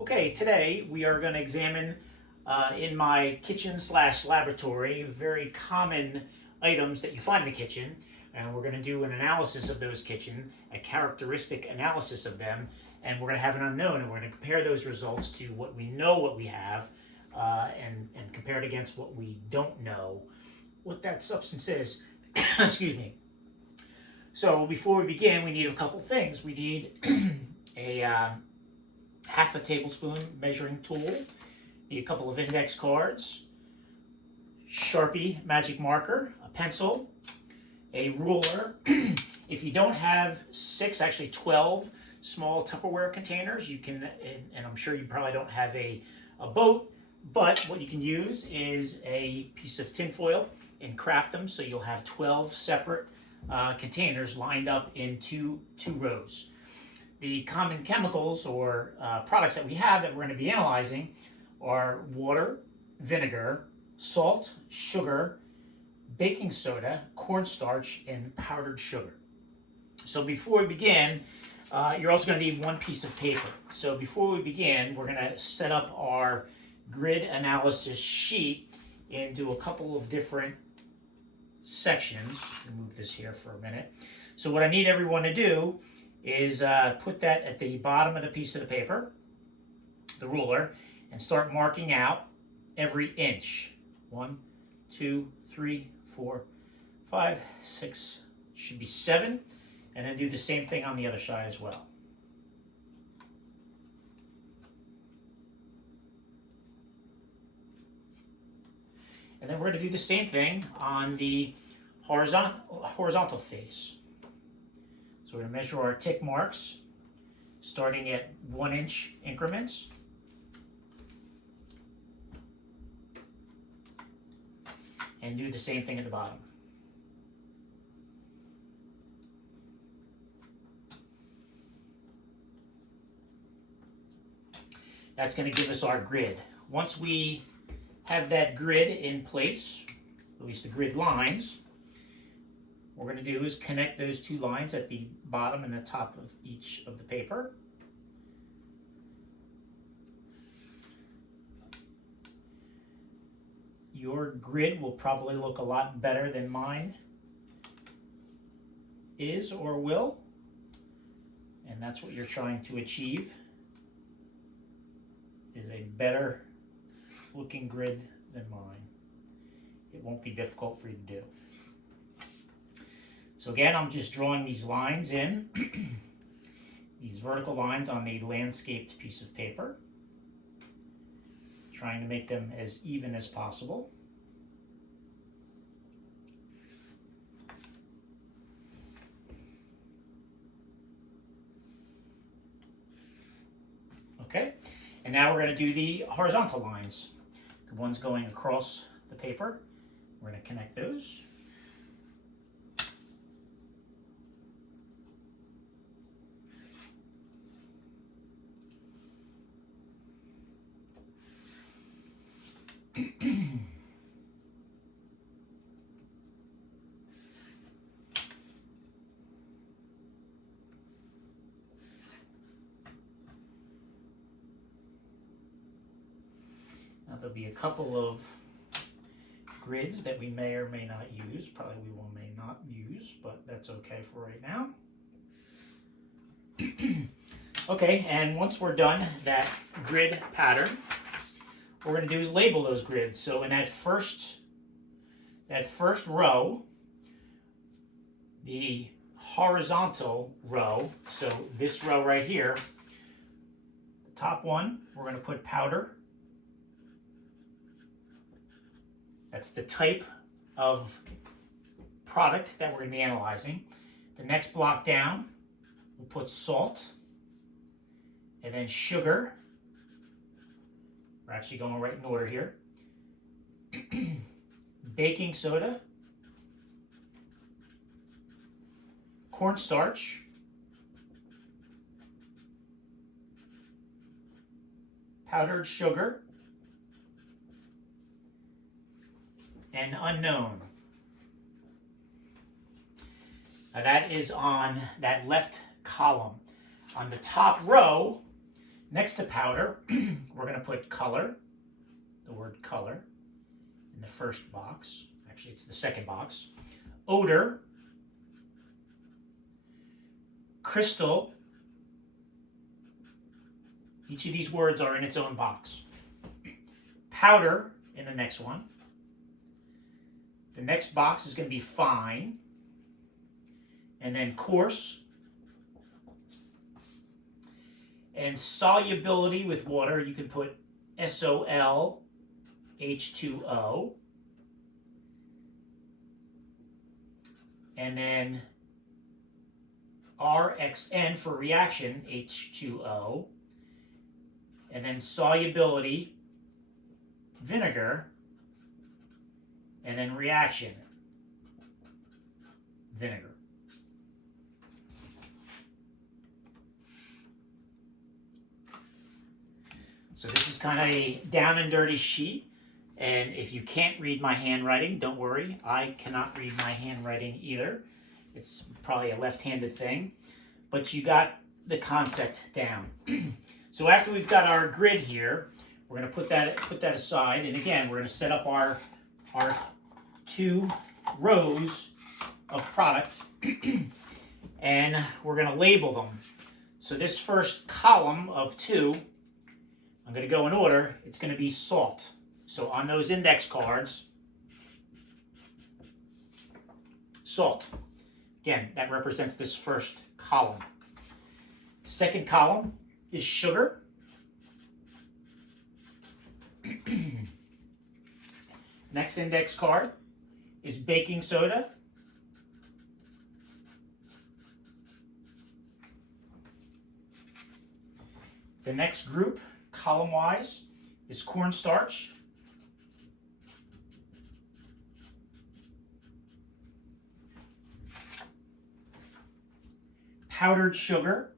Okay, today we are going to examine in my kitchen slash laboratory very common items that you find in the kitchen, and we're going to do an analysis of those kitchen, a characteristic analysis of them, and we're going to have an unknown, and we're going to compare those results to what we know what we have, and compare it against what we don't know what that substance is. Excuse me. So before we begin, we need a couple things. We need a half a tablespoon measuring tool, need a couple of index cards, Sharpie magic marker, a pencil, a ruler. If you don't have 6, actually 12 small Tupperware containers, you can, and I'm sure you probably don't have a boat, but what you can use is a piece of tin foil and craft them so you'll have 12 separate containers lined up in two rows. The common chemicals or products that we have that we're going to be analyzing are water, vinegar, salt, sugar, baking soda, cornstarch, and powdered sugar. So before we begin, you're also going to need one piece of paper. So before we begin, we're going to set up our grid analysis sheet into a couple of different sections. Remove this here for a minute. So what I need everyone to do is put that at the bottom of the piece of the paper, the ruler, and start marking out every inch. 1, 2, 3, 4, 5, 6, should be 7, and then do the same thing on the other side as well. And then we're going to do the same thing on the horizontal face. So we're going to measure our tick marks, starting at 1-inch increments. And do the same thing at the bottom. That's going to give us our grid. Once we have that grid in place, at least the grid lines, what we're going to do is connect those two lines at the bottom and the top of each of the paper. Your grid will probably look a lot better than mine is or will, and that's what you're trying to achieve, is a better looking grid than mine. It won't be difficult for you to do. So again, I'm just drawing these lines in, these vertical lines on the landscaped piece of paper, trying to make them as even as possible. Okay, and now we're going to do the horizontal lines, the ones going across the paper. We're going to connect those. Now there'll be a couple of grids that we may or may not use. Probably we will may not use, but that's okay for right now. Okay, and once we're done that grid pattern, what we're going to do is label those grids. So in that first row, the horizontal row, so this row right here, the top one, we're going to put powder. That's the type of product that we're going to be analyzing. The next block down, we'll put salt, and then sugar. We're actually going right in order here. Baking soda, cornstarch, powdered sugar, and unknown. Now that is on that left column. On the top row, Next to powder, we're going to put color, the word color, in the first box. Actually, it's the second box. Odor, crystal. Each of these words are in its own box. Powder in the next one. The next box is going to be fine. And then coarse. And solubility with water, you can put SOL, H2O. And then RXN for reaction, H2O. And then solubility, vinegar. And then reaction, vinegar. So this is kind of a down and dirty sheet, and if you can't read my handwriting, don't worry. I cannot read my handwriting either. It's probably a left-handed thing, but you got the concept down. So after we've got our grid here, we're going to put that aside, and again, we're going to set up our 2 rows of products, and we're going to label them. So this first column of 2, I'm going to go in order. It's going to be salt. So on those index cards, salt. Again, that represents this first column. Second column is sugar. Next index card is baking soda. The next group, column-wise, is cornstarch. Powdered sugar.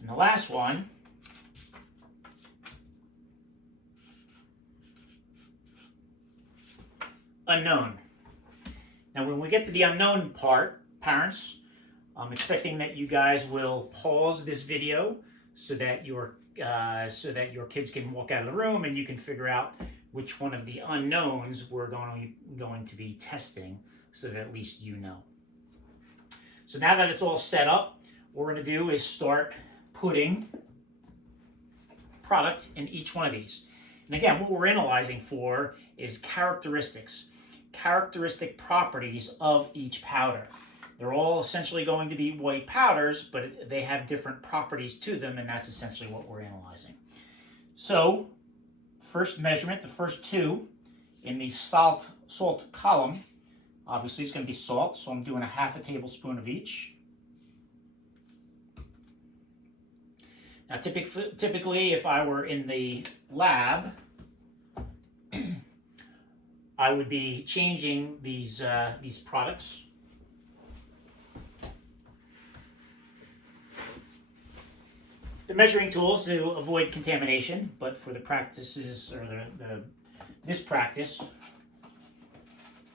And the last one unknown. Now when we get to the unknown part, parents, I'm expecting that you guys will pause this video so that your kids can walk out of the room and you can figure out which one of the unknowns we're going to be testing, so that at least you know. So now that it's all set up, what we're going to do is start putting product in each one of these. And again, what we're analyzing for is characteristic properties of each powder. They're all essentially going to be white powders, but they have different properties to them, and that's essentially what we're analyzing. So, first measurement, the first 2 in the salt column, obviously it's going to be salt, so I'm doing a ½ tablespoon of each. Now typically if I were in the lab, I would be changing these products. The measuring tools to avoid contamination, but for the practices, or this practice,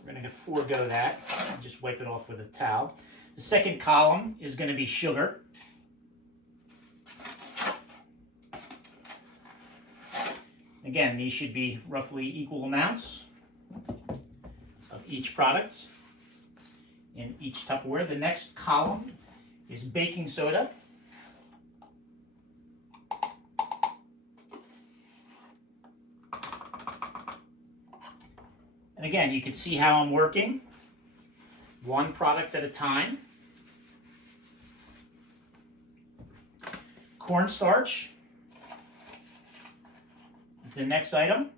we're going to forego that and just wipe it off with a towel. The second column is going to be sugar. Again, these should be roughly equal amounts of each product in each Tupperware. The next column is baking soda. And again, you can see how I'm working, one product at a time. Cornstarch, the next item.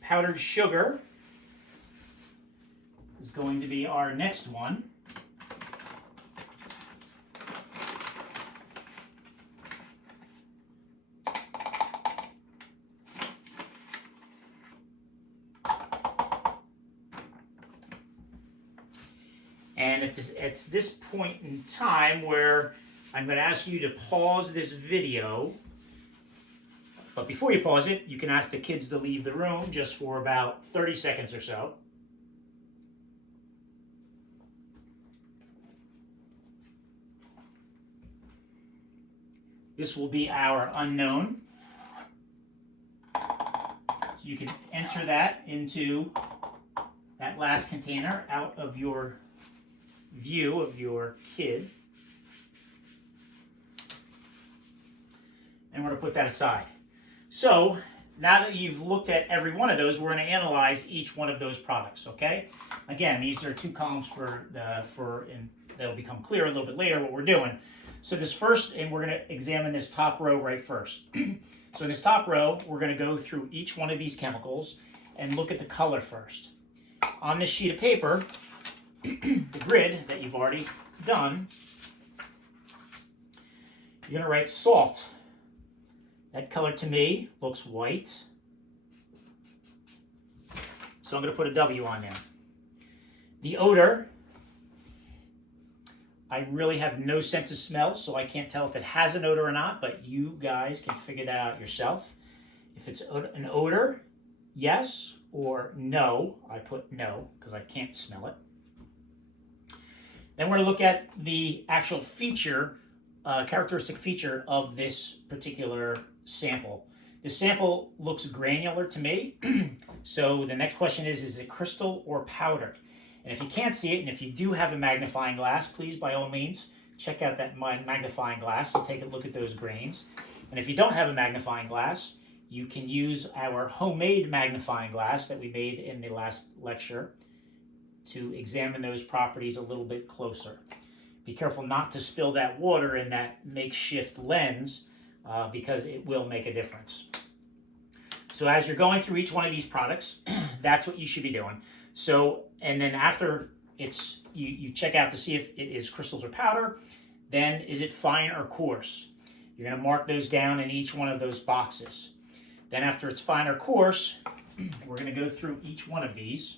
Powdered sugar is going to be our next one. And And it's this point in time where I'm going to ask you to pause this video. But before you pause it, you can ask the kids to leave the room just for about 30 seconds or so. This will be our unknown. So you can enter that into that last container out of your view of your kid. And we're going to put that aside. So now that you've looked at every one of those, we're going to analyze each one of those products, okay? Again, these are two columns and that'll become clear a little bit later what we're doing. So this first, and we're going to examine this top row right first. So in this top row, we're going to go through each one of these chemicals and look at the color first. On this sheet of paper, the grid that you've already done, you're going to write salt. That color to me looks white. So I'm going to put a W on there. The odor, I really have no sense of smell, so I can't tell if it has an odor or not, but you guys can figure that out yourself. If it's an odor, yes or no. I put no because I can't smell it. Then we're going to look at the actual feature, characteristic feature of this particular sample. This sample looks granular to me, so the next question is it crystal or powder? And if you can't see it, and if you do have a magnifying glass, please, by all means, check out that magnifying glass and take a look at those grains. And if you don't have a magnifying glass, you can use our homemade magnifying glass that we made in the last lecture to examine those properties a little bit closer. Be careful not to spill that water in that makeshift lens because it will make a difference. So as you're going through each one of these products, that's what you should be doing. So, and then after you check out to see if it is crystals or powder, then is it fine or coarse? You're going to mark those down in each one of those boxes. Then after it's fine or coarse, we're going to go through each one of these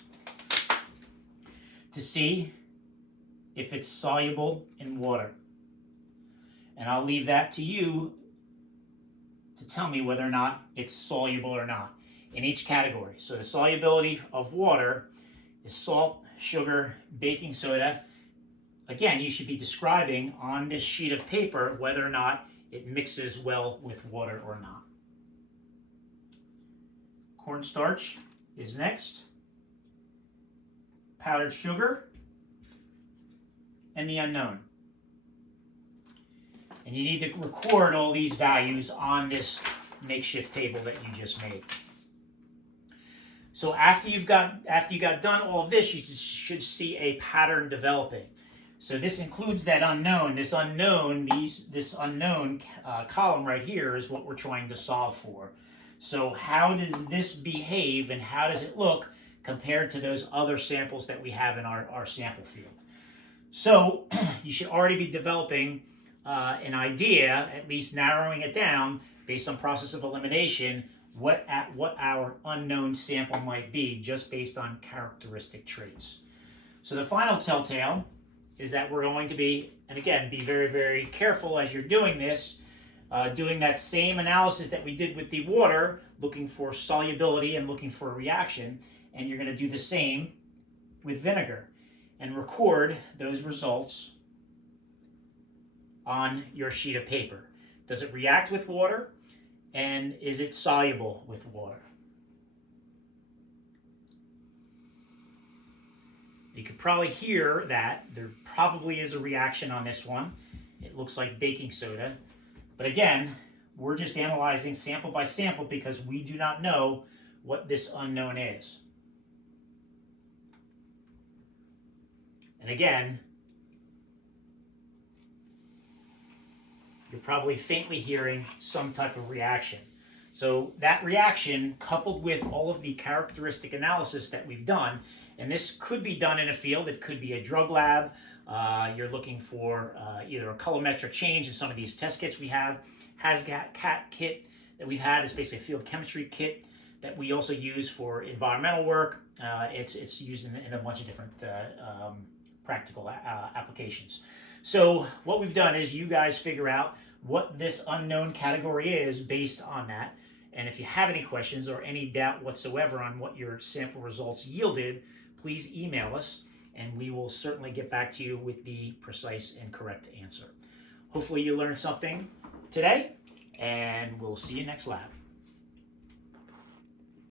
to see if it's soluble in water. And I'll leave that to you to tell me whether or not it's soluble or not in each category. So the solubility of water is salt, sugar, baking soda. Again, you should be describing on this sheet of paper whether or not it mixes well with water or not. Cornstarch is next. Powdered sugar, and the unknown. And you need to record all these values on this makeshift table that you just made. So after you got done all of this, you should see a pattern developing. So this includes that unknown. This unknown column right here is what we're trying to solve for. So how does this behave and how does it look compared to those other samples that we have in our sample field? So you should already be developing an idea, at least narrowing it down based on process of elimination, what our unknown sample might be just based on characteristic traits. So the final telltale is that we're going to be, and again, be very, very careful as you're doing this, doing that same analysis that we did with the water, looking for solubility and looking for a reaction, and you're going to do the same with vinegar and record those results on your sheet of paper. Does it react with water? And is it soluble with water? You could probably hear that there probably is a reaction on this one. It looks like baking soda. But again, we're just analyzing sample by sample because we do not know what this unknown is. And again, you're probably faintly hearing some type of reaction. So that reaction, coupled with all of the characteristic analysis that we've done, and this could be done in a field, it could be a drug lab, you're looking for either a colorimetric change in some of these test kits we have. HAZCAT kit that we've had is basically a field chemistry kit that we also use for environmental work. It's used in a bunch of different practical applications. So what we've done is you guys figure out what this unknown category is based on that. And if you have any questions or any doubt whatsoever on what your sample results yielded, please email us and we will certainly get back to you with the precise and correct answer. Hopefully you learned something today, and we'll see you next lab.